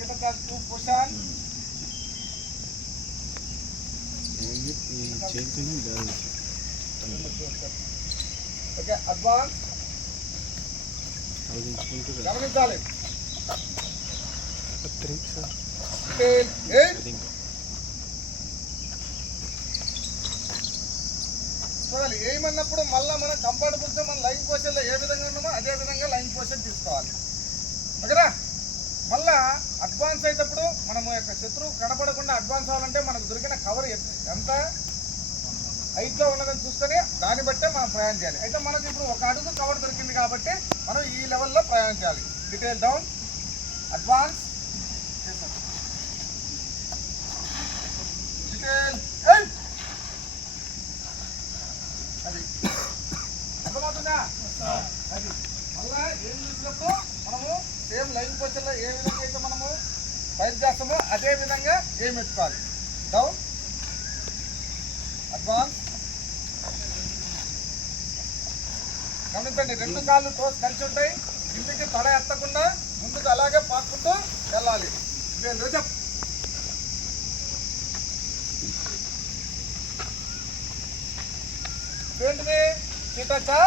Kita two push-on. Okay, advance. గమనించాలి. చూడాలి ఏమన్నప్పుడు మళ్ళీ మనం కంఫర్టబుల్స్ మన లైన్ పొజిషన్లో ఏ విధంగా ఉన్నామో అదే విధంగా లైన్ పొజిషన్ తీసుకోవాలి. ఓకేనా? మళ్ళా అడ్వాన్స్ అయ్యేటప్పుడు మనము యొక్క శత్రువు కనపడకుండా అడ్వాన్స్ అవ్వాలంటే మనకు దొరికిన కవర్ ఎంత హైట్లో ఉన్నదని చూసుకొని దాన్ని బట్టే మనం ప్రయాణం చేయాలి. అయితే మనకు ఇప్పుడు ఒక అడుగు కవర్ దొరికింది కాబట్టి మనం ఈ లెవెల్లో ప్రయాణం చేయాలి. డీటెయిల్ డౌన్, అడ్వాన్స్, డీటెయిల్, అది అర్థమవుతుందా? అది మళ్ళా ఏం చూసినప్పుడు మనము సేమ్ లైన్ పొజిషన్లో ఏ విధంగా అయితే మనము ఫైర్ చేస్తామో అదే విధంగా ఏం ఎత్తుకోవాలి. Down, advance. గమనించండి, రెండు కాళ్ళు టోస్ కలిసి ఉంటాయి. కిందికి తల ఎత్తకుండా ముందుకు అలాగే పాక్కుంటూ వెళ్ళాలి. చెప్పు ఏంటిది? సీటా